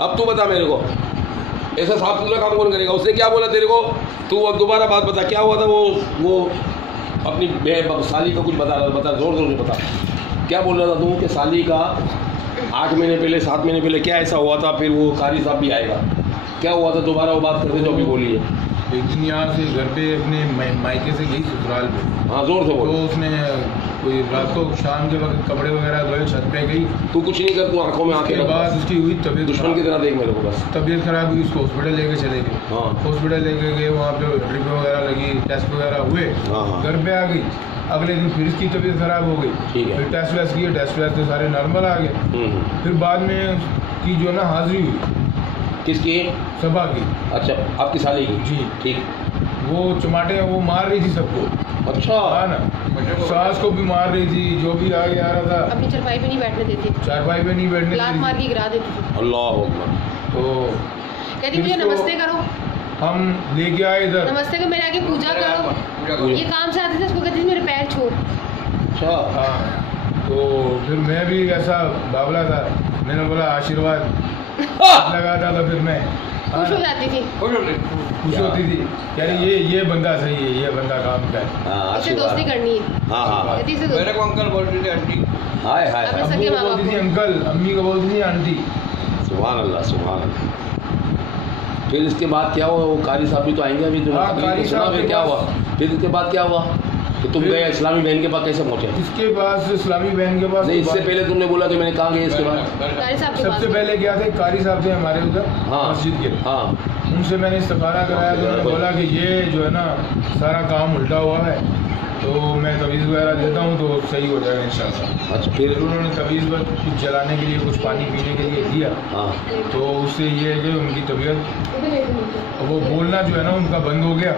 अब तू बता मेरे को, ऐसा साफ सुथरा काम कौन करेगा? उसने क्या बोला तेरे को? तू अब दोबारा बात बता, क्या हुआ था? वो अपनी साली का कुछ बता जोर से बता। क्या बोल रहा था तू कि साली का 8 महीने पहले 7 महीने पहले क्या ऐसा हुआ था? फिर वो कारी साहब भी आएगा, क्या हुआ था? दोबारा वो बात करते जो अभी बोली है। एक दिन यहाँ से घर पे अपने मायके से गई ससुराल पे। हाँ जोर से बोल। तो उसने कोई रात को शाम के वक्त कपड़े वगैरह धोए, छत पे गई। तू कुछ नहीं कर, तू आंखों में आंखें के बाद उसकी हुई तबीयत, दुश्मन की तरह देख मेरे को बस। तबीयत खराब हुई, उसको हॉस्पिटल लेके चले गए। हाँ हॉस्पिटल लेके गए, वहाँ पे ड्रिप वगैरह लगी, टेस्ट वगैरह हुए। हाँ घर पे आ गई, अगले दिन फिर इसकी तबीयत खराब हो गई। ठीक है। फिर टेस्ट वेस्ट किए, टेस्ट वेस्ट सारे नॉर्मल आ गए। फिर बाद में की जो ना हाजिरी हुई। किसकी? सभा की। अच्छा, आपकी साली की? जी ठीक। वो चमाटे वो मार रही थी सबको। अच्छा। हाँ ना, सास को भी मार रही थी, जो भी आगे आ रहा था। अपनी चारपाई पे नहीं बैठने देती, चारपाई पे नहीं बैठने लात मार के गिरा देती थी। अल्लाह अकबर। तो कहती मुझे नमस्ते करो, हम लेके आए इधर। नमस्ते को मेरे आगे पूजा करो। ये काम से आते थे, उसको कहती थी मेरे पैर छू। अच्छा। हाँ, तो फिर मैं भी ऐसा बावला था, मैंने बोला आशीर्वाद लगाता था। फिर मैं खुश हो जाती थी, खुश होती थी, यार ये बंदा सही है, ये बंदा काम का है, इसे दोस्ती करनी है। हाँ हाँ। कहती इसे दोस्ती। मेरे को अंकल बोलती थी आंटी। हाय हाय। अपने अब्बू सगे को माँ बाप बोलती थी को। अंकल, अम्मी को बोलती थी आंटी। सुभान अल्लाह सुभान अल्लाह। फिर इसके बाद क्या हुआ? वो कारी साहब भी तो आएंगे अभी तो। हाँ, कारी साहब फिर के क्या पास- हुआ? फिर इसके बाद क्या हुआ? तो तुम गए इस्लामी बहन के पास, कैसे पहुंचे? इसके पास इस्लामी बहन के पास नहीं, इससे पहले तुमने बोला कि मैंने कहाँ गया इसके बाद? कारी साहब के पास। सबसे पहले क्या थे, कारी साहब थे हमारे उधर हाँ। मस्जिद के। हाँ उनसे मैंने इस्तिखारा कराया, तो उन्होंने बोला कि ये जो है ना सारा काम उल्टा हुआ है, तो मैं तवीज़ वगैरह देता हूँ तो सही हो जाएगा इंशाल्लाह। अच्छा। फिर फिर? उन्होंने तवीज़ कुछ जलाने के लिए, कुछ पानी पीने के लिए दिया। हाँ तो उससे ये है कि उनकी तबीयत, वो बोलना जो है ना उनका बंद हो गया।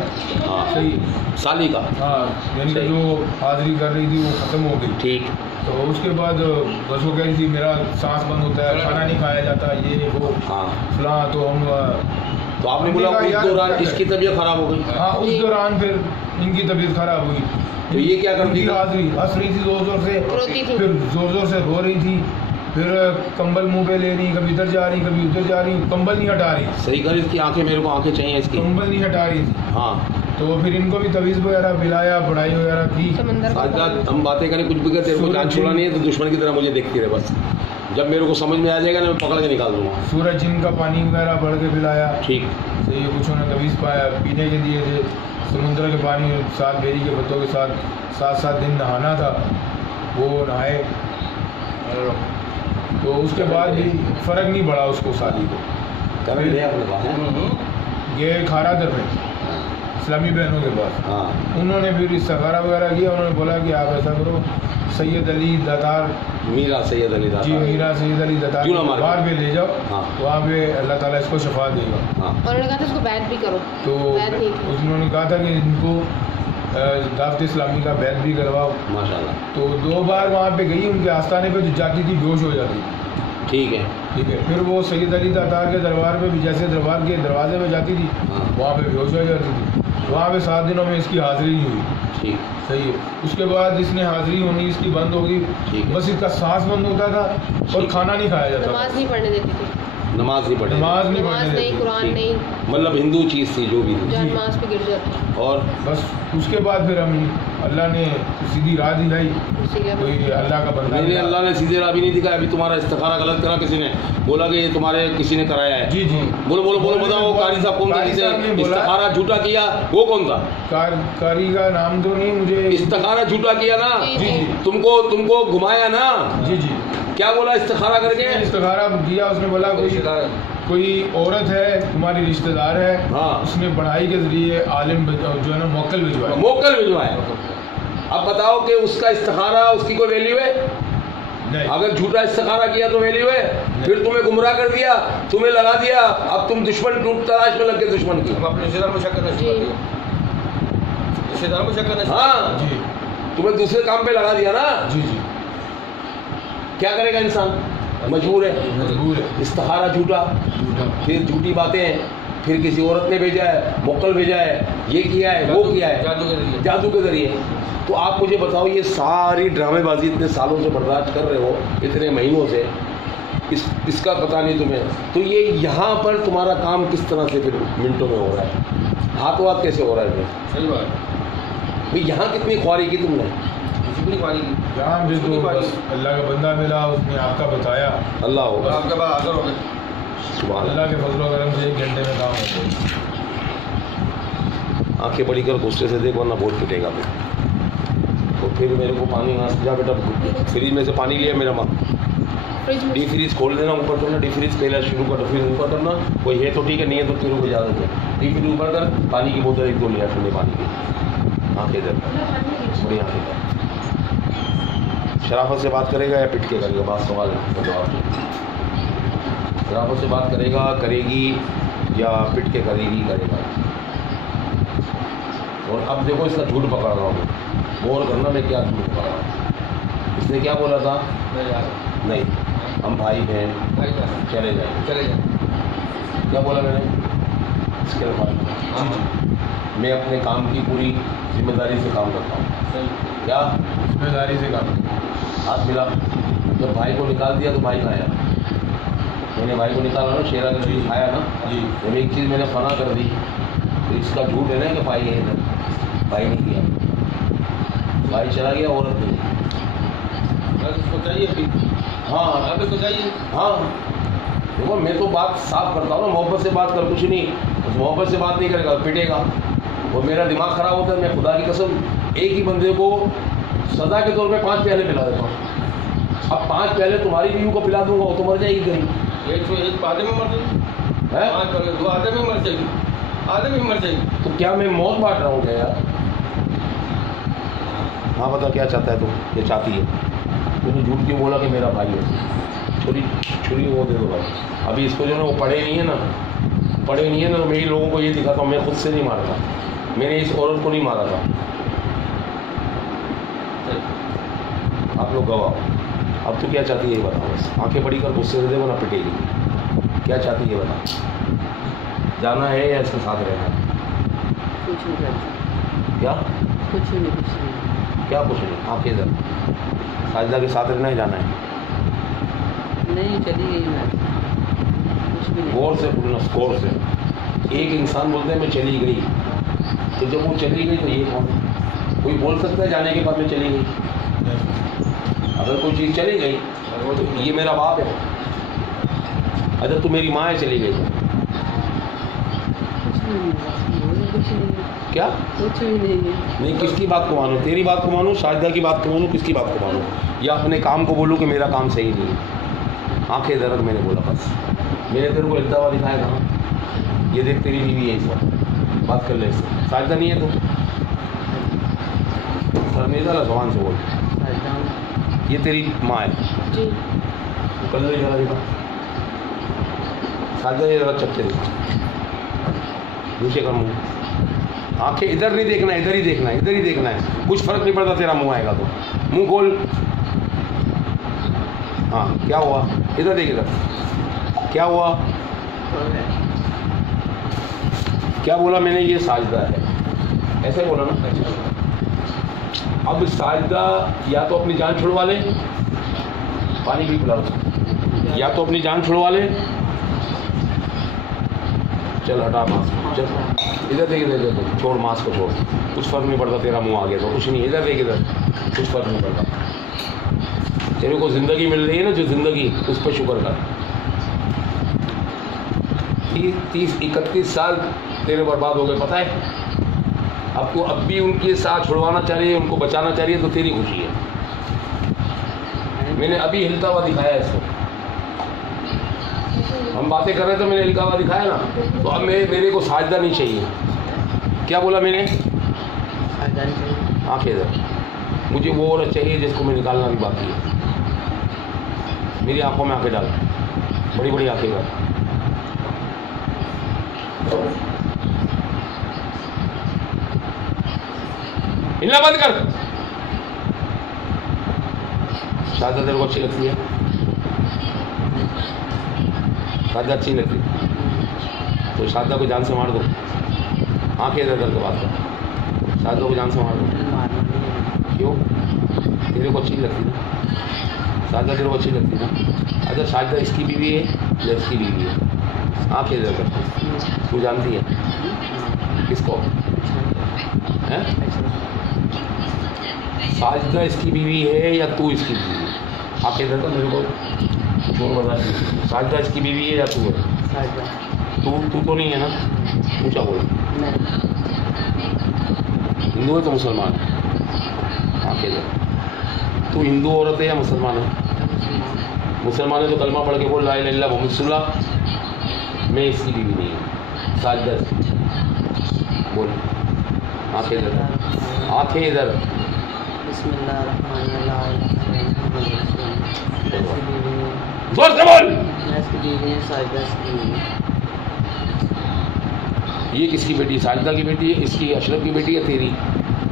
हाँ। सही। साली का? हाँ, यानी कि सही। जो हाजिरी कर रही थी वो ख़त्म हो गई। ठीक। तो उसके बाद बस वो कह रही थी मेरा सांस बंद होता है, खाना नहीं खाया जाता, ये वो हाँ। फलां। तो हम तो आपने बोला हमने कहा, उस दौरान यार, इसकी तबीयत खराब हो गई? हाँ, उस दौरान फिर इनकी तबीयत खराब हुई। तो ये क्या करती इनकी थी? हाजिरी हंस रही थी जोर जोर से, रोती थी। फिर जोर जोर से रो रही थी, फिर कंबल मुंह पे ले रही, कभी इधर जा रही कभी उधर जा रही, कंबल नहीं हटा रही, सही कर इसकी आंखें, मेरे को आंखें चाहिए इसकी। कंबल नहीं हटा रही थी। हाँ। तो फिर इनको भी तवीज़ वगैरह पिलाया, पढ़ाई वगैरह की। समंदर को साथ हम बातें करें कुछ भी कर, तेरे को जान छोड़ा नहीं है तो दुश्मन की तरह मुझे देखती रहे बस। जब मेरे को समझ में आ जाएगा ना, मैं पकड़ के निकाल दूंगा। सूरज जिन का पानी वगैरह बढ़ के पिलाया। ठीक। तो ये कुछ उन्होंने तवीज़ पाया, पीने के दिए थे। समुद्र के पानी 7 बेरी के पत्तों के साथ 7-7 दिन नहाना था, वो नहाए। तो उसके बाद भी फ़र्क नहीं पड़ा उसको, साली को। कर लिया अपने पास है? ये खारा दर में इस्लामी बहनों के पास। हाँ। उन्होंने फिर इस्तिखारा वगैरह किया। उन्होंने बोला कि आप ऐसा करो, सैयद अली दातार, मीरा सैयद अली दातार। जी मीरा सैयद अली दातार क्यों ना मारे? बाहर पे ले जाओ। हाँ। वहाँ पे अल्लाह ताला इसको शफा देगा। हाँ। और उन्होंने कहा था उसको बैत भी करो। तो बैत नहीं की। उन्होंने कहा था कि इनको दावत इस्लामी का बैत भी करवाओ। माशाल्लाह। तो 2 बार वहाँ पे गई, उनके आस्थाने पे जो जाती थी बेहोश हो जाती। ठीक है। ठीक है। फिर वो सैयद अली दातार के दरबार पे भी, जैसे दरबार के दरवाजे में जाती थी, हाँ। वहाँ पे बेहोश हो जाती थी। वहाँ पे 7 दिनों में इसकी हाजिरी नहीं हुई। ठीक। सही है। उसके बाद इसने हाजिरी होनी इसकी बंद होगी, ठीक है। बस इसका सांस बंद होता था और ठीक। खाना नहीं खाया जाता नमाज नहीं पढ़ने देती थी, नमाज नहीं पढ़ी? नमाज नहीं नमाज पढ़ने नहीं, देती। कुरान ठीक। नहीं, मतलब हिंदू चीज़ थी जो भी थी। जान नमाज पे गिर जाती। और बस उसके बाद फिर हम अल्लाह ने सीधी राह दिलाई। इसीलिए कोई अल्लाह का बंदा नहीं, मिला। अल्लाह ने सीधे राह भी नहीं दिखाया। अभी तुम्हारा इस्तिखारा गलत करा किसी ने, बोला कि ये तुम्हारे किसी ने कराया है। जी जी। बोलो बोलो बोलो, बताओ कारी साहब कौन था कारी साहब ने जिसे बोला- इस्तिखारा झूठा किया? वो कौन था? कारी का नाम तो नहीं मुझे। इस्तिखारा झूठा किया ना? जी, जी जी तुमको घुमाया ना? जी जी। क्या बोला इस्तिखारा करके? इस्तिखारा दिया, उसने बोला कोई औरत है तुम्हारी रिश्तेदार है, हाँ। उसने पढ़ाई के जरिए आलिम जो है ना मोक्कल भिजवाया। मोक्कल भिजवाया। अब बताओ कि उसका इस्तिखारा, उसकी कोई वैल्यू है? नहीं। अगर झूठा इस्तिखारा किया तो वैल्यू है? फिर तुम्हें गुमराह कर दिया, तुम्हें लगा दिया, अब तुम दुश्मन तलाश में लग गए दुश्मन की। हम अपने रिश्तेदार को शक करना शुरू कर दिया, रिश्तेदार को शक करना शुरू हाँ, जी तुम्हें दूसरे काम पे लगा दिया ना? जी जी। क्या करेगा इंसान? मजबूर है। मजबूर है। इस्तिखारा झूठा, फिर झूठी बातें, फिर किसी औरत ने भेजा है, मोक्कल भेजा है, ये किया है, वो किया है, जादू के जरिए। जादू के जरिए। तो आप मुझे बताओ, ये सारी ड्रामेबाजी इतने सालों से बर्दाश्त कर रहे हो, इतने महीनों से, इसका पता नहीं तुम्हें। तो ये यहाँ पर तुम्हारा काम किस तरह से फिर मिनटों में हो रहा है, हाथों हाथ कैसे हो रहा है फिर? सही बात भाई यहाँ कितनी ख्वारी की तुमने? कितनी पानी की यहाँ भी तो बस अल्लाह का बंदा मिला, उसने आपका बताया, अल्लाह और होगा। आपके पास हाजिर हो गए। सुभान अल्लाह। अल्लाह के फजल करम से 1 घंटे में काम हो गया। आंखें बड़ी कर गुस्से से देख वरना बहुत पिटेगा फिर। तो फिर मेरे को पानी यहाँ जा बेटा, फ्रिज में से पानी लिया मेरा माँ, फ्रिज में डी फ्रीज खोल देना, ऊपर करना, डी फ्रीज पहले शुरू कर, फिर ऊपर करना, कोई है तो ठीक है, नहीं है तो फिर ऊपर ज़्यादा है, डी फ्रीज ऊपर कर, पानी की बोतल 1-2 लिया ठंडे पानी की। आंखें इधर बड़ी आंखें कर। शराफत से बात करेगा या पिट के करेगा? बात सवाल है, जवाब। शराफत से बात करेगा, करेगी या पिट के करेगी, करेगा? और अब देखो इसका झूठ पकड़ रहा हूँ, गौर करना मैं क्या झूठ पकड़ रहा हूँ। इसने क्या बोला था? मैं जा रहा नहीं, हम भाई बहन हूँ। चले जाएंगे। चले जाए। क्या बोला मैंने? इसके बाद हाँ हाँ मैं अपने काम की पूरी जिम्मेदारी से काम करता हूँ। सही। क्या? जिम्मेदारी से काम। हाथ मिला, जब भाई को निकाल दिया तो भाई कहाँ आया? मैंने भाई को निकाला ना, शेरा का चीज़ खाया ना जी। जब एक चीज़ मैंने फना कर दी तो इसका झूठ है ना कि भाई है इधर, भाई नहीं किया, भाई चला गया, औरत नहीं। बस इसको चाहिए अभी। हाँ अब इसको चाहिए। हाँ, देखो मैं तो बात साफ करता हूँ ना, मोहब्बत से बात कर, कुछ नहीं, उस मोहब्बत से बात नहीं करेगा, पिटेगा। वो मेरा दिमाग ख़राब होता है, मैं खुदा की कसम एक ही बंदे को सज़ा के तौर पे 5 प्याले पिला देता हूँ। अब 5 प्याले तुम्हारी बीवी को पिला दूंगा, वो तो मर जाएगी कहीं, एक आधे में मर जाएगी, है? 5 पहले 2 आधे में मर जाएगी, आधे में मर जाएगी। तो क्या मैं मौत बांट रहा हूँ क्या यार? हाँ बता, क्या चाहता है तू? ये चाहती है, तूने झूठ क्यों बोला कि मेरा भाई है? छुरी वो दे दो भाई। अभी इसको जो है वो पढ़े नहीं है ना, तो मैं ही लोगों को ये दिखाता हूँ, मैं खुद से नहीं मारता, मैंने इस औरत को नहीं मारा था। आप लोग गवाह। अब तू क्या चाहती है ये बता, बस आंखें बड़ी कर गुस्से से दे, वरना पिटेगी। क्या चाहती है बता? जाना है या इसके साथ रहना है? कुछ नहीं करती, क्या कुछ नहीं। क्या कुछ नहीं? आंखें इधर, साजिदा के साथ रहना है, जाना है? नहीं, चली गई मैं, कुछ भी नहीं। गौर से बोलना, गौर से। एक इंसान बोलते हैं मैं चली गई, तो जब वो चली गई तो ये कौन है? कोई बोल सकता है जाने के बाद में चली गई? अगर कोई चीज़ चली गई तो ये मेरा बाप है। अगर तू मेरी माँ है, चली गई तो कुछ नहीं, कुछ नहीं, क्या? कुछ भी नहीं है। नहीं, किसकी बात को मानूं? तेरी बात को मानूं, शाहिदा की बात को मानूं, किसकी बात को मानूं? या अपने काम को बोलूं कि मेरा काम सही नहीं है? आंखें दर्द, मैंने बोला बस। मैंने तेरे को इल्तावा दिखाया कहाँ? ये देख तेरी बीवी है, इस वक्त बात कर ले इससे। शाहिदा नहीं है तो सर नहीं डाला, जबान से बोल। ये तेरी माँ है? जी। कर ले जरा देखा, शाहिदा ये जरा चक्के देखो, नीचे कर मुँह, आंखें इधर नहीं देखना, इधर ही देखना है, इधर ही देखना है, कुछ फर्क नहीं पड़ता तेरा मुंह आएगा तो। मुंह खोल। हाँ, क्या हुआ? इधर देख, इधर क्या हुआ? क्या बोला मैंने? ये साजिदा है, ऐसे बोला ना? अब साजिदा या तो अपनी जान छुड़वा ले, पानी भी पिला उसको, या तो अपनी जान छुड़वा ले। चल हटा मास्क, चल इधर देख, इधर देख, छोड़ मास्क को, छोड़, कुछ फर्क नहीं पड़ता, तेरा मुंह आ गया तो कुछ नहीं, इधर देख, इधर कुछ फर्क नहीं पड़ता। तेरे को ज़िंदगी मिल रही है ना, जो ज़िंदगी, उस पर शुक्र कर। 30-31 साल तेरे बर्बाद हो गए, पता है? अब तो अब भी उनके साथ छुड़वाना चाह रही है, उनको बचाना चाह रही है, तो तेरी खुशी है। मैंने अभी हिलता हुआ दिखाया इसको, हम बातें कर रहे थे, मैंने हिलता हुआ दिखाया ना, तो अब मेरे को साजिदा नहीं चाहिए। क्या बोला मैंने? आंखें इधर, मुझे वो औरत चाहिए जिसको मैं निकालना भी बाकी है। मेरी आंखों में आंखें डाल, बड़ी बड़ी आंखें डाल। हिलना बंद कर। शाहिदा तेरे को अच्छी लगती है? शाहिदा अच्छी लगती है तो शाहिदा को जान से मार दो। आंखें इधर करके बात कर, शाहिदा को जान से मार दो। क्यों? तेरे को अच्छी लगती है? साजिदा तेरे को अच्छी लगती है ना? अच्छा साजिदा इसकी बीवी है या इसकी बीवी है? आँखें इधर कर, तू जानती है किसको है? साजिदा इसकी बीवी है या तू इसकी बीवी है? आँखें इधर कर, मेरे को छोड़ बता। साजिदा इसकी बीवी है या तू है? तू तो नहीं है ना? ऊँचा बोल। हिंदू है तो मुसलमान है? आँखें इधर। तू हिंदू औरत है या मुसलमान है? मुसलमान है तो कलमा पढ़ के बोल ला इलाहा इल्लल्लाह मुहम्मद रसूलुल्लाह। मैं इसकी बीवी नहीं हूँ। साजिदा बोल। आँखें इधर, आँखें इधर। जोर से बोल। ये किसकी बेटी है? साजिदा की बेटी है? इसकी अशरफ की बेटी है? तेरी?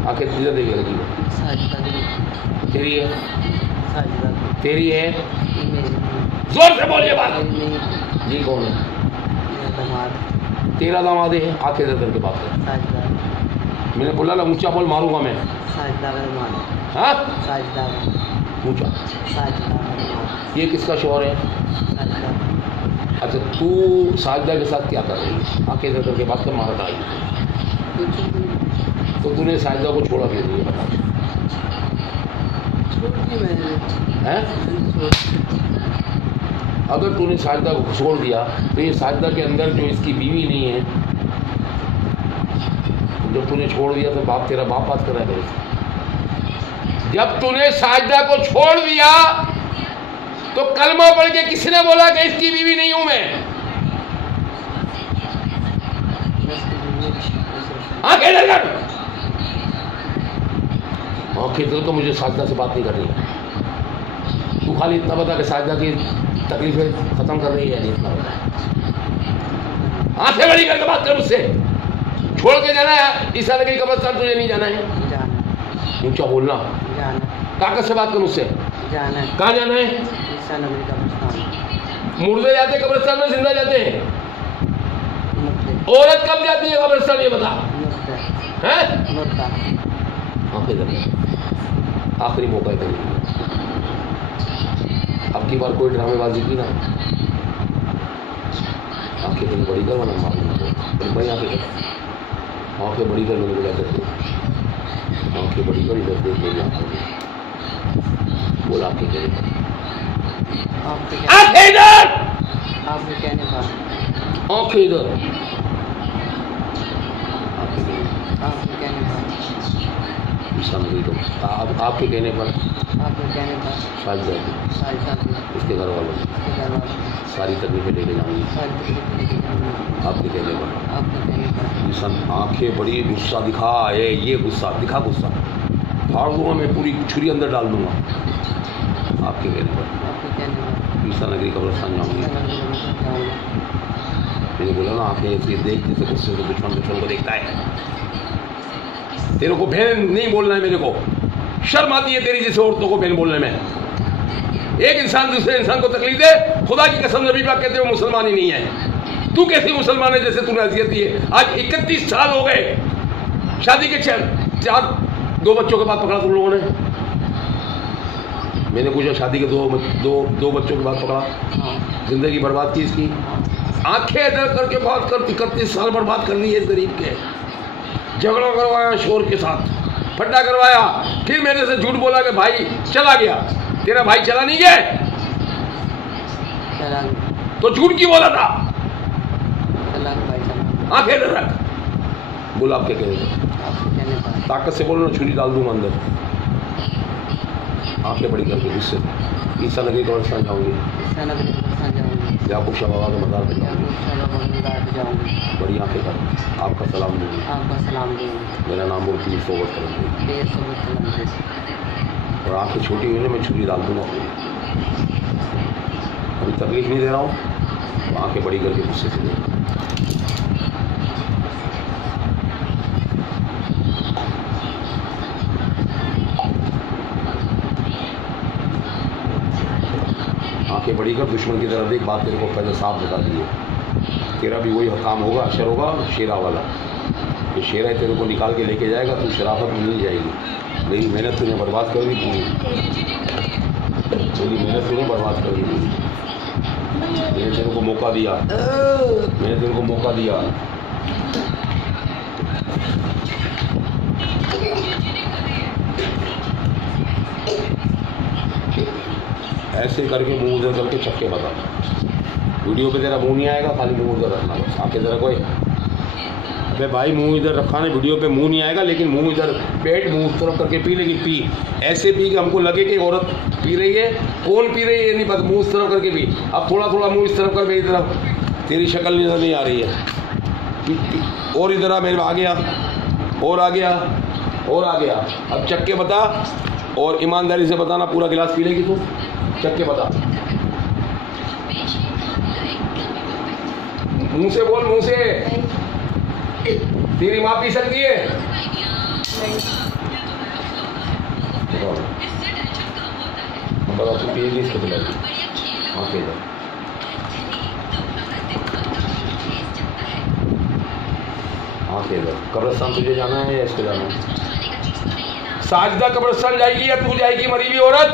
आँखें इधर देखे लगी तेरी है? तेरी है? जोर से बोलिए बात। ये कौन है? तेरा दामाद है? आंखें इधर करके बात कर। मैंने बोला ना ऊंचा बोल, मारूंगा मैं। हाँ ऊंचा। ये किसका शौहर है? अच्छा तू साजिदा के साथ क्या कर रही है? आंखें इधर करके बात कर, मारता आई। तो तूने साजिदा को छोड़ा क्यों नहीं बता? हैं? अगर तूने साजिदा को छोड़ दिया तो ये साजिदा के अंदर जो इसकी बीवी नहीं है, जब तूने छोड़ दिया तो बाप तेरा बाप बात कर रहा है। जब तूने साजिदा को छोड़ दिया तो कलमा पढ़ के किसने बोला कि इसकी बीवी नहीं हूं मैं? आंखें इधर कर। आंखें इधर तो मुझे साजिदा से बात नहीं करनी है। तू खाली इतना बता कि साजिदा की तकलीफें खत्म कर रही है, नहीं इतना बता। आंखें बड़ी करके बात कर मुझसे। छोड़ के जाना है ईसा नबी कब्रिस्तान, तुझे नहीं जाना है? ऊंचा बोलना। ताकत से बात कर मुझसे। कहाँ जाना है? मुर्दे जाते कब्रिस्तान में, जिंदा जाते हैं? औरत कब जाती है कब्रिस्तान ये बता? हैं? आखिरी मौका है। अब की बार कोई ड्रामेबाजी की ना, आंखें बड़ी बड़ी कर वरना मारूंगा भाई। आंखें बड़ी कर, मैंने बोला करते आंखें बड़ी कर, इधर देख मेरी आंखों में बोला। आंखें इधर, आंखें इधर, आंखें इधर। आपके कहने पर साजिदा इसके घर वालों सारी तकलीफें लेके जाऊंगी आपके कहने पर। इंसान आंखें बड़ी गुस्सा दिखा है, ये गुस्सा दिखा, गुस्सा फाड़ दूंगा मैं, पूरी छुरी अंदर डाल दूंगा आपके कहने पर। ईसा नगरी कब्रिस्तान जाऊंगी। मैंने बोला ना आंखें ऐसी देख जैसे गुस्से से दुश्मन को देखता है। तेरे को बहन नहीं बोलना है, मेरे को शर्म आती है तेरी जैसे औरतों को बहन बोलने में। एक इंसान दूसरे इंसान को तकलीफ दे, खुदा की कसम नबी पाक कहते हो मुसलमान ही नहीं है। तू कैसी मुसलमान है जैसे तूने अजियत दी है? आज 31 साल हो गए शादी के, 2 बच्चों के बाद पकड़ा तुम लोगों ने। मैंने पूछा शादी के दो बच्चों के बाद पकड़ा, जिंदगी बर्बाद की इसकी। आंखें इधर करके बात करती, 31 साल बर्बाद कर ली है इस गरीब के। झगड़ा करवाया शोर के साथ, फड्डा करवाया, फिर मेरे से झूठ बोला कि भाई चला गया। तेरा भाई चला नहीं गया तो झूठ क्यों बोला था? आंखें इधर रख। बोला आपके कहने, ताकत से बोलो ना, छुरी डाल दूंगा अंदर। आंखें बड़ी करके गुस्से। ईसा नगरी कब्रिस्तान जाऊंगी, याकूब शाह बाबा के मज़ार पे जाऊंगी। बड़ी आंखें कर, आपका सलाम दूंगी। मेरा नाम मुर्ती सोबत करूँगी। और आंखें छोटी हुई ना, मैं छुरी डाल दूंगा। अभी तकलीफ नहीं दे रहा हूँ, तो आंखें बड़ी करके गुस्से से दे। आंखें बड़ी कर, दुश्मन की तरफ देख। बात तेरे को पहले साफ बता दी है। तेरा भी वही काम होगा, अशर होगा शेरा वाला। ये शेरा तेरे को निकाल के लेके जाएगा, तू शराफत में नहीं जाएगी। मेरी मेहनत तुझे बर्बाद कर दी पूरी। मेरी मेहनत तूने बर्बाद कर दी। मैंने तेरे को मौका दिया, मैंने तेरे को मौका दिया। ऐसे करके मुंह उधर करके चक्के बता। वीडियो पे तेरा मुंह नहीं आएगा, खाली मुंह उधर रखना बस। आके जरा कोई, अबे भाई मुंह इधर रखा ना, वीडियो पे मुंह नहीं आएगा, लेकिन मुंह इधर, पेट मुंह उस तरफ करके पी, लेकिन पी ऐसे पी कि हमको लगे कि औरत पी रही है। कौन पी रही है ये नहीं पता, मुंह उस तरफ करके पी। अब थोड़ा थोड़ा मुंह इस तरफ कर, मेरी तरफ, तेरी शक्ल नजर नहीं आ रही है। और इधर आ, मेरे आ गया, और आ गया, और आ गया। अब चक्के बता, और ईमानदारी से बताना, पूरा गिलास पी लेगी तू? चक्के बता, मुंह से बोल, मुंह से। तेरी माँ पी सकती है? बताओ, तू पिएगी इसको पिलाएगी? हाँ पी जा। हाँ पी जा। कब्रिस्तान तुझे जाना है या इसको जाना है? साजिदा कब्रिस्तान जाएगी या तू जाएगी? मरी हुई औरत,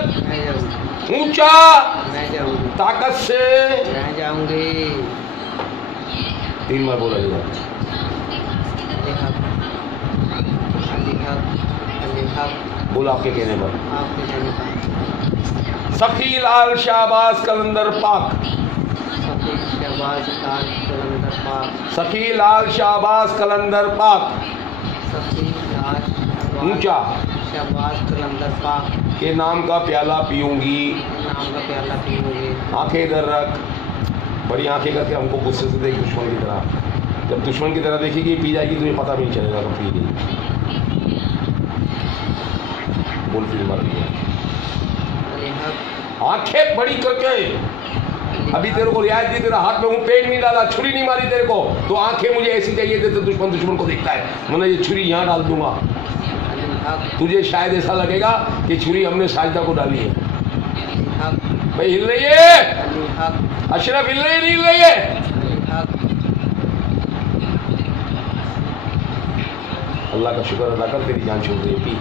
ऊंचा, मैं जाऊंगी, ताकत से मैं जाऊंगी। 3 बार बोला जाएगा। बोला आपके कहने पर। आपके कहने पर। सखी लाल शाहबाज कलंदर पाक, सखी शहबाज लाल कलंदर पाक, सखी लाल शाहबाज कलंदर पाक, सखी लाल ऊंचा शहबाज कलंदर पाक के नाम का प्याला पीऊंगी। नाम का प्याला पीऊंगी। आंखें इधर रख, बड़ी आंखें करके हमको गुस्से से देख, दुश्मन की तरह। जब दुश्मन की तरह देखेगी, पी जाएगी, तुझे पता भी नहीं चलेगा कब पी गई। बोल फिर मर गया। आंखें बड़ी करके, अभी तेरे को रियायत दी, तेरा हाथ में हूँ, पेट नहीं डाला, छुरी नहीं मारी तेरे को, तो आंखें मुझे ऐसी चाहिए थे, तो दुश्मन को देखता है, मैंने ये छुरी यहाँ डाल दूंगा। तुझे शायद ऐसा लगेगा कि छुरी हमने साजिदा को डाली है। भाई हिल रही है अशरफ, हिल रही है, नहीं हिल रही है? अल्लाह का शुक्र अदा कर, तेरी जान छूट रही है। पी,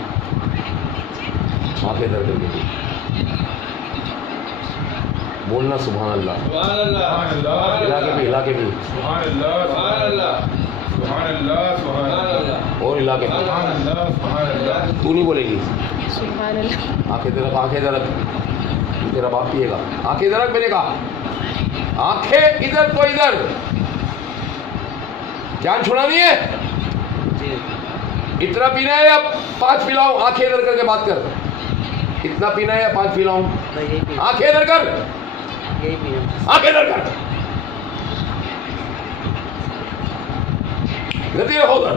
आंखें दर्द करके पी। बोलना सुभान अल्लाह, सुभान अल्लाह, हिला के भी, हिला के भी, सुभान अल्लाह, सुभान अल्लाह, सुभान अल्लाह, सुभान अल्लाह, और हिला के। सुभान अल्लाह, सुभान अल्लाह। तू नहीं बोलेगी? सुभान अल्लाह। आंखें तरफ, आंखें तरफ, तेरा बाप पिएगा। आंखें तरफ, मैंने कहा आंखें इधर तो इधर। जान छुड़ानी है? इतना पीना है या 5 पिलाऊं? आंखें इधर करके बात कर। इतना पीना है या 5 पिलाऊं? आंखें इधर कर, आंखें इधर कर, गति रखो उधर।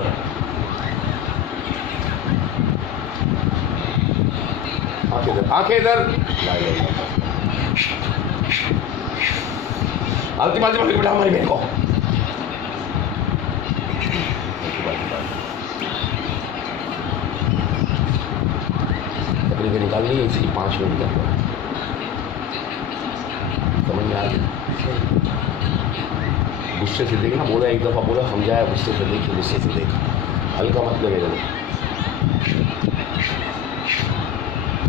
आंखें इधर, आंखें इधर। आलती बालती पकड़ के बैठा हमारी बहन को। तकरीबन निकाल ली इसकी 5 मिनट के अंदर। समझ में आ गई? गुस्से से देखना, बोला एक दफ़ा, बोला समझाया, गुस्से से देख, गुस्से से देख, हल्का मत लगे।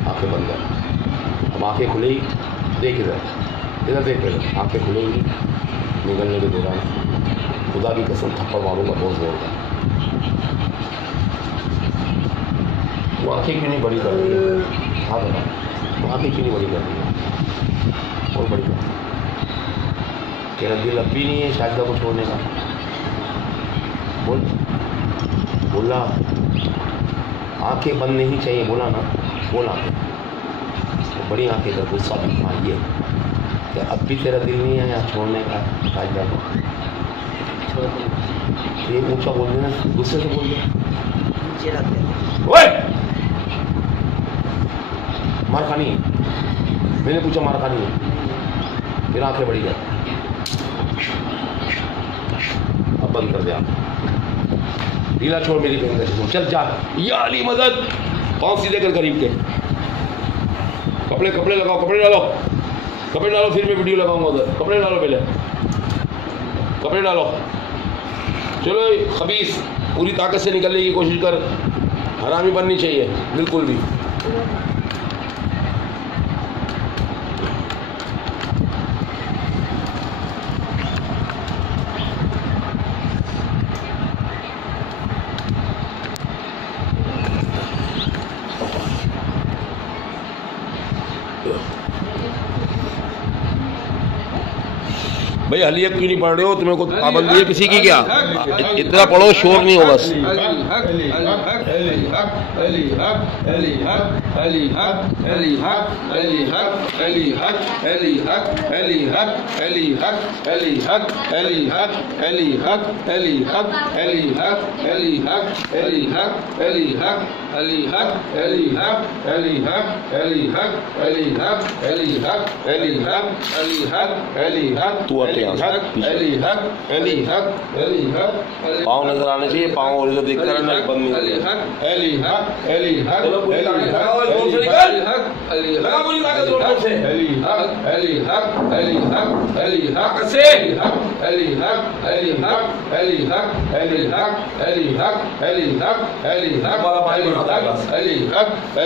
आंखें बंद कर। अब आंखें खुलेगी, देख इधर, इधर देख, इधर आंखें खुलेंगी, निकलने के दौरान खुदा की कसम थप्पड़ मारूंगा बहुत जोर का। वो आंखें क्यों नहीं बड़ी कर रही है? हाँ बता, वो आंखें क्यों नहीं बड़ी कर रही है? और बड़ी कर, तेरा दिल अब भी नहीं है शाहिदा को छोड़ने का? बोल, बोला आंखें बंद नहीं चाहिए, बोला ना, बोला तो बड़ी आंखें कर, गुस्सा भी ये क्या अब भी तेरा दिल नहीं है यहाँ छोड़ने का शाहिदा को? ये ऊँचा बोल देना, गुस्से से बोल दे। ओए मार खानी है? मैंने पूछा मार खानी है? फिर आंखें बड़ी कर, अब बंद कर दे। आप ढीला छोड़, मेरी बहन का चल जा। या अली मदद, पाँव सीधे कर करीब के, कपड़े कपड़े लगाओ, कपड़े डालो, कपड़े डालो, फिर मैं वीडियो लगाऊंगा उधर। कपड़े डालो, पहले कपड़े डालो। चलो खबीस, पूरी ताकत से निकलने की कोशिश कर, हरामी बननी चाहिए बिल्कुल भी। भाई हलियत क्यों नहीं पढ़ रहे हो? तुम्हें को पाबंदी है किसी की क्या? इतना पढ़ो शोर नहीं हो बस। तू हट यहाँ से। पाँव नजर आने चाहिए, पाँव और इधर देखकर रहना, बंद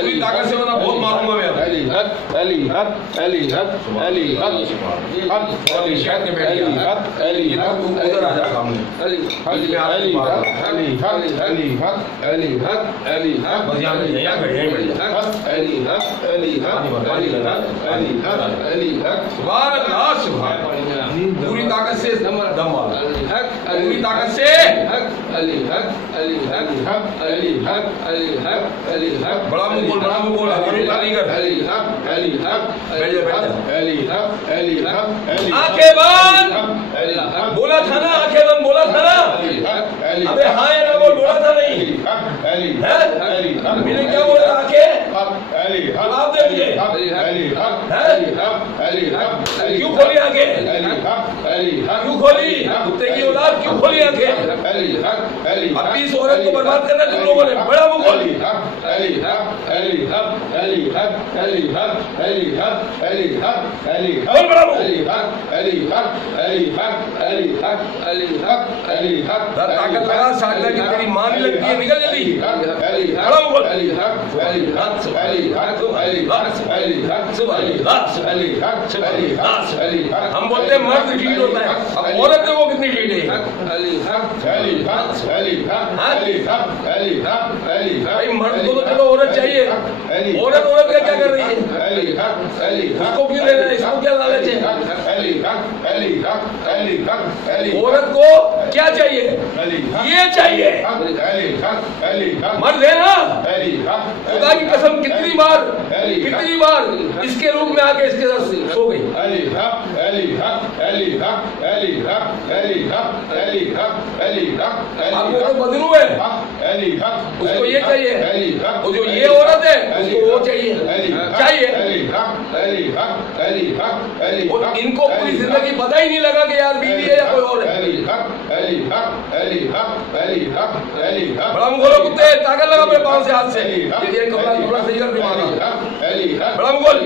नहीं ताकत से बहुत मारूंगा मैं। उधर आ जा सामने। पूरी ताकत से दम मारो, पूरी ताकत से। बड़ा मुंह बोल, बड़ा मुंह बोल, आंखें बंद। बोला था ना आंखें बंद, बोला था ना। अबे हाँ या ना बोल, बोला था नहीं? मैंने क्या बोला? आंखें जवाब दे मुझे। क्यों खोली आंखें? क्यों खोली? कुत्ते की औलाद क्यों खोली आंखें? अपनी इस औरत को बर्बाद करना तुम लोगों ने। बड़ा मुंह बोल। बोल बड़ा मुंह। ताकत लगा, साधना की तेरी मां नहीं लगती है, निकल जल्दी। बड़ा मुंह बोल। हम बोलते मर्द ठीक होता है, अब औरत देखो कितनी ठीक है। भाई मर्द को तो चलो औरत चाहिए, औरत औरत का क्या कर रही है? उसको क्यों लेना है? इसको क्या लालच है? औरत को क्या चाहिए? ये चाहिए। मर्द है ना? खुदा की कसम कितनी बार इसके रूप में आके इसके साथ सो गई। आपको तो बदलू है, उसको ये चाहिए। वो जो ये औरत है उसको वो चाहिए। और इनको पूरी जिंदगी पता ही नहीं लगा कि यार बीवी है या कोई और है। बड़ा मुंह खोलो कुत्ते, ताकत लगा मेरे पाँव से, हाथ से। ये कपड़ा थोड़ा सही कर दिमाग। बड़ा मुंह खोल,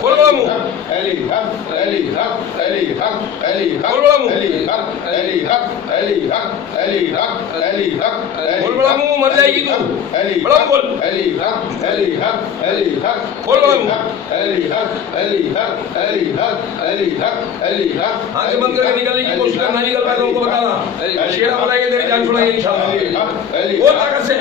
खोल बड़ा मुंह, खोल बड़ा मुंह, खोल बड़ा मुंह, मर जाएगी तू। बड़ा मुंह खोल, खोल बड़ा मुंह। आंखें बंद करके निकलने की कोशिश करना, निकल पाए तो उनको बताना। शेरा बनाएंगे, तेरी जान छुड़ाएंगे इंशाल्लाह। वो ताकत से।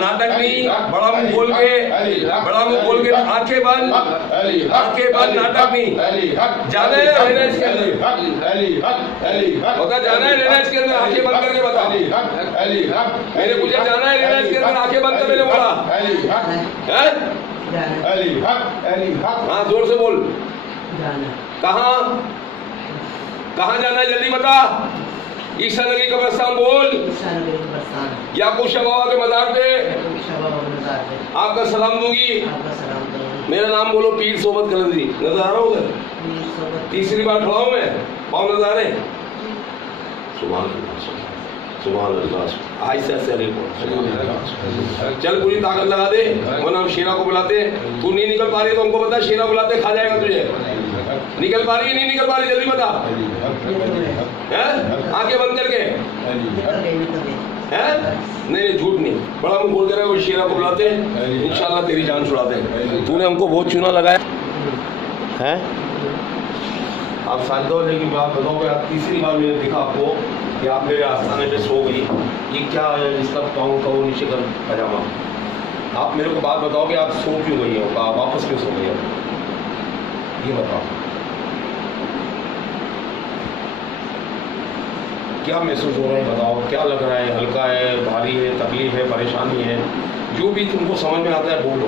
नाटक नहीं, बड़ा मुंह खोल के, आंखें बंद, नाटक नहीं। जाना है रिलायंस के अंदर, जाना है रिलायंस के अंदर, आंखें बंद करके बता। मेरे मुझे जाना है रिलायंस के अंदर, आंखें बंद कर। मैंने बोला हाँ, जोर से बोल। कहाँ जाना है जल्दी बता। ईसा नबी कब्रिस्तान बोल, याकूब शाह बाबा के मजार पे आपका सलाम दूंगी। मेरा नाम बोलो, पीर सोबत कलंदरी। नजर आ रहा हूँ उधर? तीसरी बार खड़ा हूँ मैं, पाँव नजर आ रहे। सुभान अल्लाह। आहिस्ता से चल, पूरी ताकत लगा दे, वरना हम शेरा को बुलाते। तू नहीं निकल पा रही तो हमको बता, शेरा बुलाते, खा जाएगा तुझे। निकल पा रही है, नहीं निकल पा रही, जल्दी बता। आंखें बंद करके है? नहीं, झूठ नहीं, बड़ा मुंह बोल कर वो शेरा को बुलाते, इंशाल्लाह तेरी जान छुड़ाते। तूने हमको बहुत चूना लगाया है। आप साजिदा होने की बात बताओ। आप तीसरी बार मैंने देखा आपको कि आप मेरे आस्थाने पे सो गई। ये क्या है इसका पाँव का वो नीचे का पजामा? आप मेरे को बात बताओ कि आप सो क्यों गई हो, आप वापस क्यों सो गई हो, ये बताओ। क्या महसूस हो रहा है बताओ, क्या लग रहा है? हल्का है, भारी है, तकलीफ है, परेशानी है, जो भी तुमको समझ में आता है बोलो।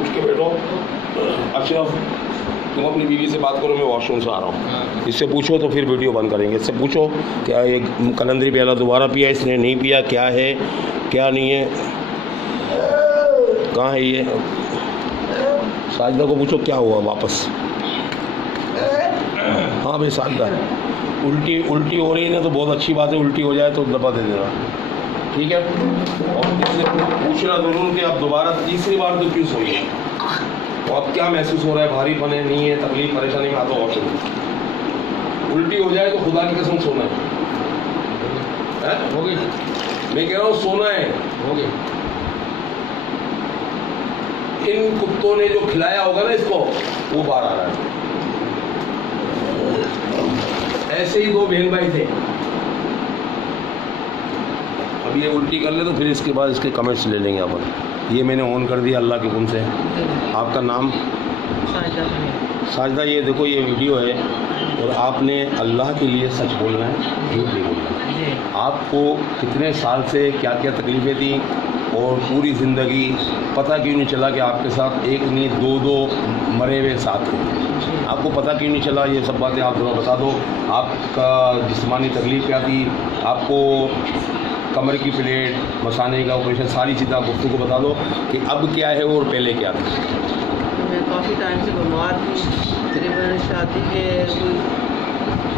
उठ के बैठो। अशरफ, तुम अपनी बीवी से बात करो, मैं वॉशरूम से आ रहा हूँ। इससे पूछो तो फिर वीडियो बंद करेंगे। इससे पूछो क्या ये कलंदरी प्याला दोबारा पिया, इसने नहीं पिया, क्या है क्या नहीं है, कहाँ है ये? साजिदा को पूछो क्या हुआ वापस। हाँ भाई साजिदा, उल्टी हो रही है ना, तो बहुत अच्छी बात है, उल्टी हो जाए तो दबा दे देना, ठीक है। और इससे पूछना जरूर कि आप दोबारा तीसरी बार तो क्यों सोई है, तो अब क्या महसूस हो रहा है? भारीपन है, नहीं है, तकलीफ परेशानी में आता ऑप्शन। उल्टी हो जाए तो खुदा की कसम सोना है, हो गई। मैं कह रहा हूँ सोना है, हो गई। इन कुत्तों ने जो खिलाया होगा ना इसको, वो बाहर आ रहा है। ऐसे ही दो बहन भाई थे, अब ये उल्टी कर ले तो फिर इसके बाद इसके कमेंट्स ले लेंगे अपन। ये मैंने ऑन कर दिया अल्लाह के हुक्म से। आपका नाम? साजिदा, ये देखो ये वीडियो है और आपने अल्लाह के लिए सच बोलना है, झूठ नहीं बोलना है। आपको कितने साल से क्या क्या तकलीफ़ें थी और पूरी ज़िंदगी पता क्यों नहीं चला कि आपके साथ एक नहीं दो मरे हुए साथ थे? आपको पता क्यों नहीं चला? ये सब बातें आप थोड़ा बता दो। आपका जिस्मानी तकलीफ़ क्या थी, आपको कमर की प्लेट, मसाने का ऑपरेशन, सारी चीज़ें आप गुफ्तगू को बता दो कि अब क्या है और पहले क्या था। मैं काफ़ी टाइम से बीमार थी, तकरीबन शादी के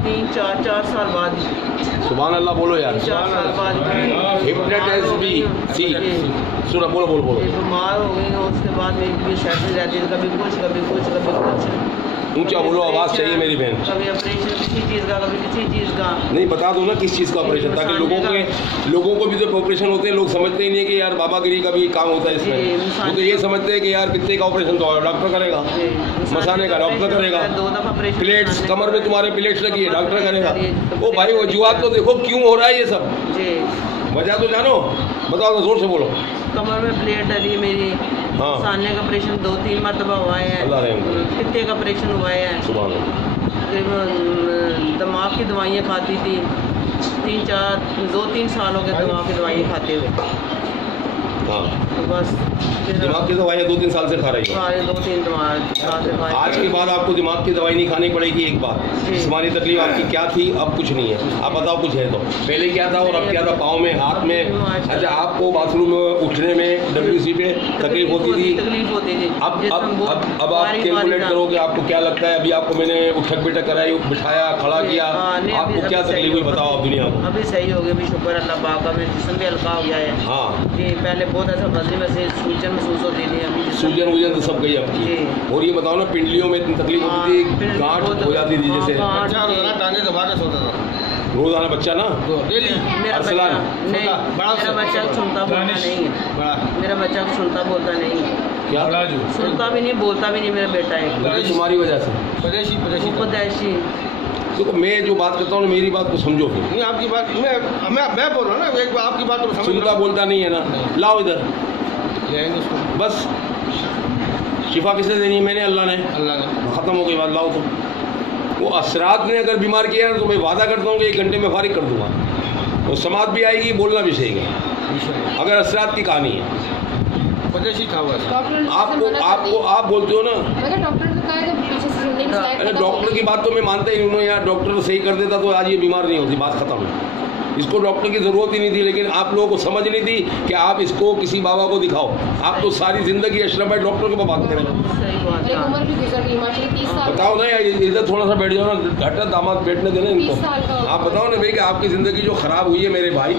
3-4 साल बाद। सुभान अल्लाह बोलो यार। 4 साल बाद हिप्नोटाइज भी सी सुना, बोलो। बीमार हो गई हूँ, उसके बाद मेरी शर्ट रहती है, कभी कुछ। ऊंचा बोलो, आवाज़ चाहिए मेरी बहन। कभी ऑपरेशन किसी चीज़ का, कभी किसी चीज़ का। नहीं बता दो ना किस चीज़ का ऑपरेशन, ताकि लोगों को भी जब ऑपरेशन होते हैं लोग समझते ही नहीं कि यार बाबागिरी का भी काम होता है इसमें। वो तो ये समझते हैं कि यार कितने का ऑपरेशन तो डॉक्टर करेगा, मसाने का डॉक्टर करेगा, 2 दफ़ा प्लेट्स कमर में तुम्हारे प्लेट्स लगी है डॉक्टर करेगा। ओ भाई वजूहात तो देखो क्यों हो रहा है ये सब, वजह तो जानो, बताओ जोर से बोलो। कमर में प्लेट डली मेरी, हाँ। सामने का ऑपरेशन 2-3 मरतबा हुआ है, पित्ते का ऑपरेशन हुआ है, दिमाग की दवाइयाँ खाती थी, 2-3 साल हो गए दिमाग की दवाइयाँ खाते हुए। हाँ तो बस दिमाग की दवाइयाँ 2-3 साल से खा रही हो। 2-3 साल से खाई। आज के बाद आपको दिमाग की दवाई नहीं खानी पड़ेगी। एक बार जिस्मानी तकलीफ आपकी क्या थी, अब कुछ नहीं है। आप बताओ कुछ है तो, पहले क्या था और अब क्या था? पाँव में, हाथ में, अच्छा आपको बाथरूम में उठने में WC पे तकलीफ होती थी। अब आप कैलकुलेट करो कि आपको क्या लगता है। अभी आपको मैंने उठक बैठक कराई, बिठाया, खड़ा किया, आपको क्या तकलीफ हुई बताओ आप दुनिया को। अभी सही हो गया, अभी शुक्र अल्लाह पाक का, मेरा जिस्म भी हल्का हो गया है। हाँ जी, पहले बहुत ऐसा बदली में से सूजन महसूस होती थी, अभी सूजन वूजन तो सब गई आपकी। और ये बताओ ना पिंडलियों में इतनी तकलीफ होती थी, गांठ हो जाती थी जैसे, टांगे दबा के सोता था रोजाना बच्चा ना डेली। मेरा बच्चा नहीं, मेरा बच्चा सुनता बोलता नहीं है, मेरा बच्चा सुनता बोलता नहीं है। क्या सुनता भी नहीं, बोलता भी नहीं मेरा बेटा है। तुम्हारी वजह से उपदेशी। देखो मैं जो बात करता हूँ मेरी बात को समझो। नहीं आपकी बात मैं बोल रहा हूँ ना, एक आपकी बात तो सुनता बोलता नहीं है ना, लाओ इधर बस। शिफा किसने देनी है? मैंने, अल्लाह ने। ख़त्म हो गई बात, लाओ तो। वो असरात ने अगर बीमार किया है तो मैं वादा करता हूँ कि 1 घंटे में फारिग कर दूंगा। वो समात भी आएगी, बोलना भी सही है अगर असरात की कहानी है। आप बोलते हो ना डॉक्टर की बात तो मैं मानता ही नहीं हूँ। यार डॉक्टर सही कर देता तो आज ये बीमार नहीं होती, बात खत्म है। इसको डॉक्टर की ज़रूरत ही नहीं थी, लेकिन आप लोगों को समझ नहीं थी कि आप इसको किसी बाबा को दिखाओ। आप तो सारी ज़िंदगी अशरफ भाई डॉक्टर को बात करें। बताओ ना यार, इधर थोड़ा सा बैठ जाओ ना, घटा दामाद बैठने देना इनको। आप बताओ ना भाई कि आपकी ज़िंदगी जो ख़राब हुई है मेरे भाई,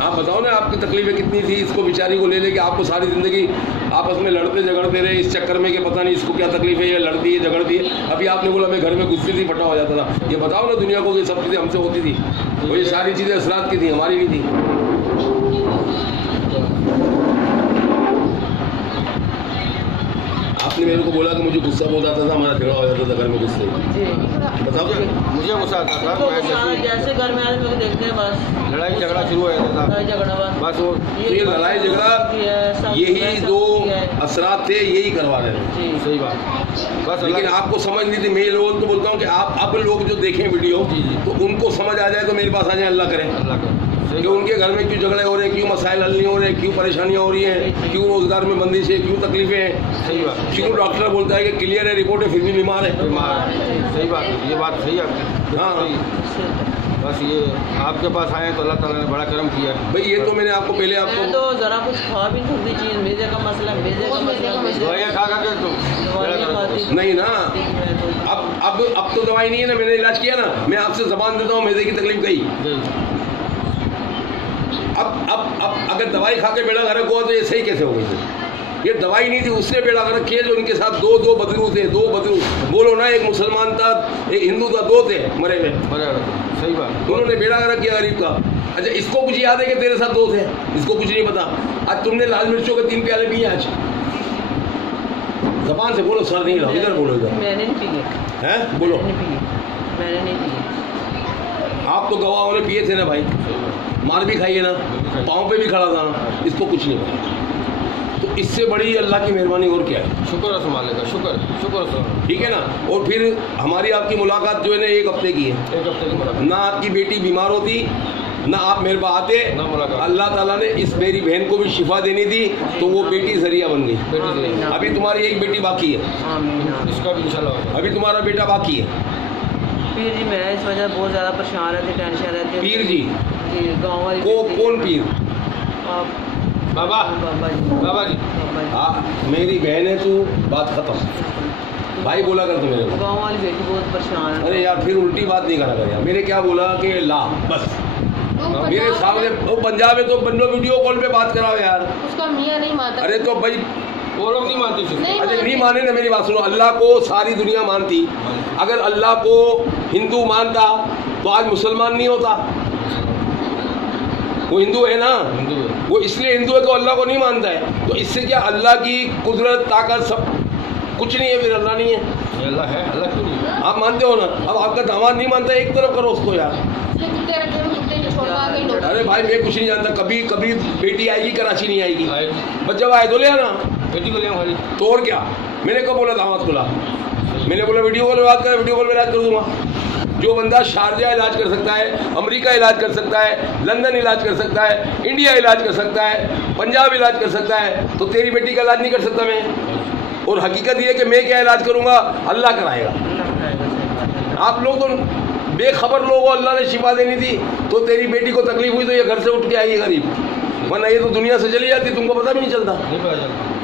आप बताओ ना आपकी तकलीफ़ें कितनी थी। इसको बेचारी को ले लेके आपको सारी ज़िंदगी आपस में लड़ते झगड़ते रहे इस चक्कर में कि पता नहीं इसको क्या तकलीफ है, ये लड़ती है झगड़ती है। अभी आपने बोला मैं घर में गुस्से से फटा हो जाता था। ये बताओ ना दुनिया को, ये सब चीज़ें हमसे होती थी, वो ये सारी चीज़ें असरात की थी, हमारी भी थी। आपने मेरे को बोला कि मुझे गुस्सा बहुत आता था, हमारा झगड़ा हो जाता था घर में गुस्से। जी बताओ मुझे गुस्सा आता था, तो मैं जैसे घर में आदमी को देखते हैं बस लड़ाई झगड़ा शुरू हो जाता था, लड़ाई झगड़ा बस वो तो ये लड़ाई झगड़ा यही दो असरात थे, यही करवा रहे हैं। जी सही बात। बस लेकिन आपको समझ नहीं थी। मैं लोगों को बोलता हूँ कि आप अब लोग जो देखें वीडियो जी, जी। तो उनको समझ आ जाए तो मेरे पास आ जाए, अल्लाह करें अल्लाह का सही कि उनके घर में क्यों झगड़े हो रहे हैं, क्यों मसाइल हल नहीं हो रहे, क्यों परेशानियाँ हो रही हैं, क्यों रोजगार में बंदिश है, क्यों तकलीफें हैं, सही बात। क्यों डॉक्टर बोलता है कि क्लियर है रिपोर्ट है फिर भी बीमार है। बीमार है। सही बात है, ये बात सही है आपकी। हाँ। सही। बस ये आपके पास आए तो अल्लाह ताला ने बड़ा करम किया। भाई ये तो मैंने आपको पहले मैं आपको तो जरा कुछ खा भी नहीं सकती चीज, मेजे का मसला, मेजे का मसला, दवाइयाँ खा खा के तो दवाइयाँ खाती नहीं ना, मैं तो अब तो दवाई नहीं है ना, मैंने इलाज किया ना। मैं आपसे जबान देता हूँ, मैदे की तकलीफ गई। अब अगर दवाई खा के बेड़ा गर्क हुआ तो ये सही कैसे हो गई? ये दवाई नहीं थी, उससे बेड़ा गर्क किया जो इनके साथ दो बदरू थे, दो बदरू बोलो ना, एक मुसलमान था एक हिंदू था, दो थे मरे हुए। सही बात। उन्होंने बेड़ा गर्क किया गरीब का। अच्छा इसको कुछ याद है कि तेरे साथ दो थे? इसको कुछ नहीं पता। आज तुमने लाल मिर्चों के 3 प्याले पिए आज। जबान से बोलो, सर नहीं लाओ, इधर बोलो इधर। मैंने नहीं पिए हैं बोलो। मैंने नहीं पिए। आप तो गवाहों ने पिए थे ना भाई, मार भी खाइए ना, पाँव पे भी खड़ा था ना, इसको कुछ नहीं पता। तो इससे बड़ी अल्लाह की मेहरबानी और क्या है? शुक्र है मालिक का, शुक्र। ठीक है ना। और फिर हमारी आपकी मुलाकात जो है ना 1 हफ्ते की है। 1 हफ्ते की मुलाकात। ना आपकी बेटी बीमार होती, ना आप मेरे पास आते, ना मुलाकात। अल्लाह ताला ने इस मेरी बहन को भी शिफा देनी थी तो वो बेटी जरिया बन गई। बेटी से अभी तुम्हारी एक बेटी बाकी है, इसका भी इंशाल्लाह। अभी तुम्हारा बेटा बाकी है। पीर जी मैं इस वजह बहुत ज़्यादा परेशान रहती, टेंशन रहती। पीर जी गाँव वाली कौन पीर? आप बाबा बाबा जी हाँ मेरी बहन है, तू बात खत्म। भाई बोला कर तू मेरे को। गाँव वाली बेटी बहुत परेशान है। अरे यार फिर उल्टी बात नहीं करा कर यार। मैंने क्या बोला कि ला बस मेरे सामने वो पंजाब में तो बंदो वीडियो कॉल पे बात कराओ यार। उसका मियाँ नहीं मानता। अरे तो भाई वो लोग नहीं मानते। अच्छा नहीं माने ना, मेरी बात सुनो। अल्लाह को सारी दुनिया मानती, अगर अल्लाह को हिंदू मानता तो आज मुसलमान नहीं होता। वो हिंदू है ना, हिंदू है। वो इसलिए हिंदू है तो अल्लाह को नहीं मानता है। तो इससे क्या अल्लाह की कुदरत ताकत सब कुछ नहीं है, फिर अल्लाह नहीं है। अल्लाह है, अल्लाह क्यों नहीं है? आप मानते हो ना। अब आपका दामाद नहीं मानता, एक तरफ करो उसको यार। कुत्ते रखे हुए, कुत्ते को छोड़वा के लोग। अरे भाई मैं कुछ नहीं जानता। कभी बेटी आएगी कराची नहीं आएगी, आएगी। बस जब आए तो ले आना। बेटी को ले खाली। तो और क्या, मैंने कब बोला दामाद को ला? मैंने बोला वीडियो कॉल में बात कर, वीडियो कॉल में इलाज कर दूंगा। जो बंदा शारजा इलाज कर सकता है, अमेरिका इलाज कर सकता है, लंदन इलाज कर सकता है, इंडिया इलाज कर सकता है, पंजाब इलाज कर सकता है, तो तेरी बेटी का इलाज नहीं कर सकता मैं? और हकीकत ये है कि मैं क्या इलाज करूंगा, अल्लाह कराएगा। आप लोग तो बेखबर लोग हो, अल्लाह ने शिफा देनी थी तो तेरी बेटी को तकलीफ हुई तो ये घर से उठ के आई है गरीब, वरना ये तो दुनिया से चली जाती, तुमको पता भी नहीं चलता। नहीं पता चलता।